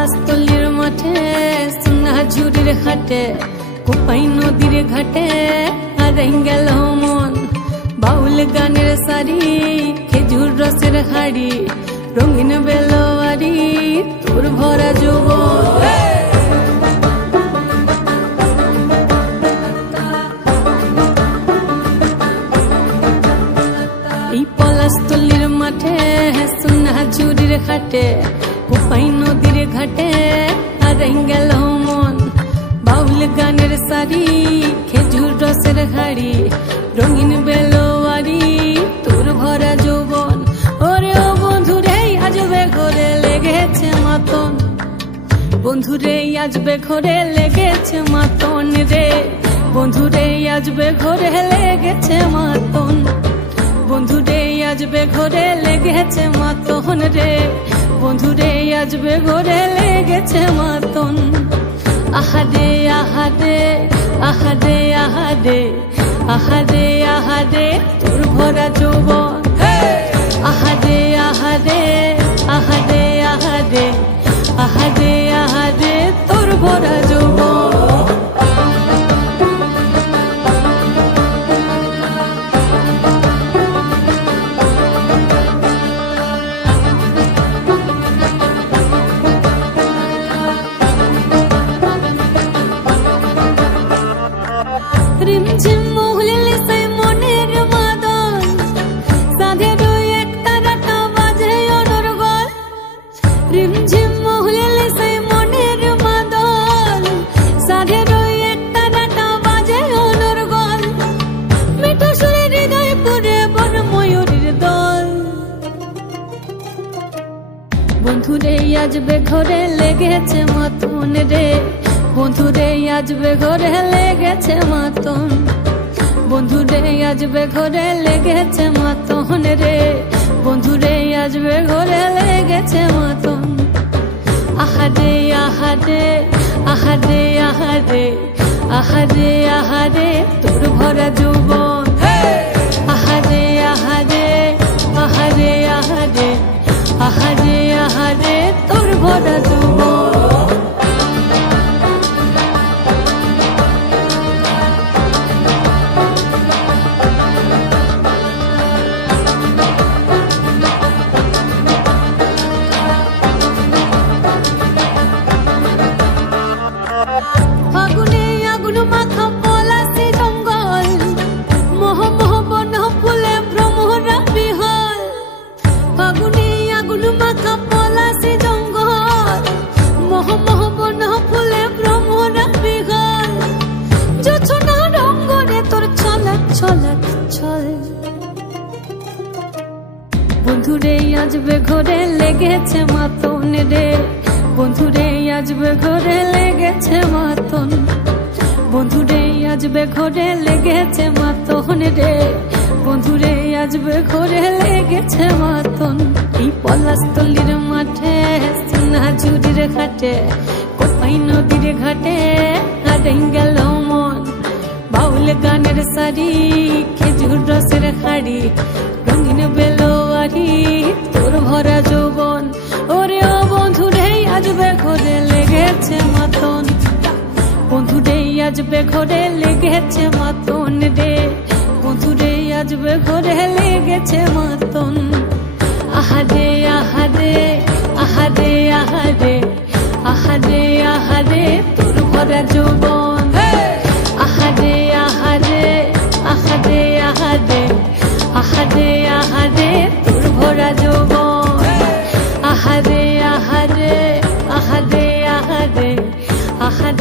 পলাশতলির মাঠে সোনা ঝুড়ির খাটে কোপাই নদীর ঘাটে হারাই গেল মন বাউল গানের সারি খেজুর রসের হাড়ি রঙিন বেলোয়ারি তোর ভরা যৌবন এই পলাশতলির মাঠে সোনা ঝুড়ির খাটে কোপাই নদীর ঘাটে হারাই গেল মন বাউল গানের সারি খেজুর রসের হাড়ি রঙিন বেলোয়ারি তোর ভরা যৌবন ওরে ও বন্ধুরে আজবে ঘরে লেগেছে মাতন বন্ধুরে আজবে ঘরে লেগেছে মাতন রে বন্ধুরে আজবে ঘরে লেগেছে মাতন বন্ধুরে আজবে ঘরে লেগেছে মাতন রে বন্ধুরে আজবে ঘরে লেগেছে মাতন আহারে আহারে আহারে আহারে আহারে আহারে তোর ভরা যৌবন আহারে আহারে আহারে আহারে আহারে আহারে তোর ভরা যৌবন রিমঝিম মহুলিলে সেই মনের মাদল সাধের এক তারাটা বাজে অনর্গল রিমঝিম মহুলিলে সেই মনের মাদল সাধের এক তারাটা বাজে অনর্গল মিঠো সুরে হৃদয় পুরে বন ময়ূরীর দল বন্ধুরে আজবে ঘরে লেগেছে মাতন রে বন্ধুরে আজবে ঘরে লেগেছে মাতন বন্ধুরে আজবে ঘরে লেগেছে মাতন রে বন্ধুরে আজবে ঘরে লেগেছে মাতন আহারে আহারে আহারে আহারে আহারে আহারে তোর ভরা যৌবন আহারে আহারে আহারে আহারে আহারে আহারে তোর ভরা যৌবন ফাগুনে আগুন মাখা পলাশি জঙ্গল মোহ মোহ বন ফুলে ভ্রমরা বিহল ফাগুনে আগুন মাখা পলাশি জঙ্গল মোহ মোহ বন ফুলে ভ্রমরা বিহল জোছনা রঙ্গনে তোর ছলক ছলক ছল বন্ধুরে আজবে ঘরে লেগেছে মাতন রে বন্ধুরে আজবে ঘরে লেগেছে মাতন বন্ধুরে আজবে ঘরে লেগেছে মাতন রে বন্ধুরে আজবে ঘরে লেগেছে মাতন এই পলাশতলির মাঠে সোনা ঝুড়ির ঘাটে কোপাই নদীর ঘাটে হারাই গেল মন বাউল গানের সারি খেজুর রসের হাড়ি রঙিন বেলোয়ারি তোর ভরা যৌবন ওরে ও বন্ধুরে আজবে ঘরে লেগেছে মাতন বন্ধুরে আজবে ঘরে লেগেছে মাতন রে বন্ধুরে আজবে ঘরে লেগেছে মাতন আহারে আহারে আহারে আহারে আহারে আহারে তোর ভরা যৌবন আহারে আহারে আহারে আহারে আহারে আহারে তোর ভরা যৌবন আহারে আহারে আহারে আহারে আহারে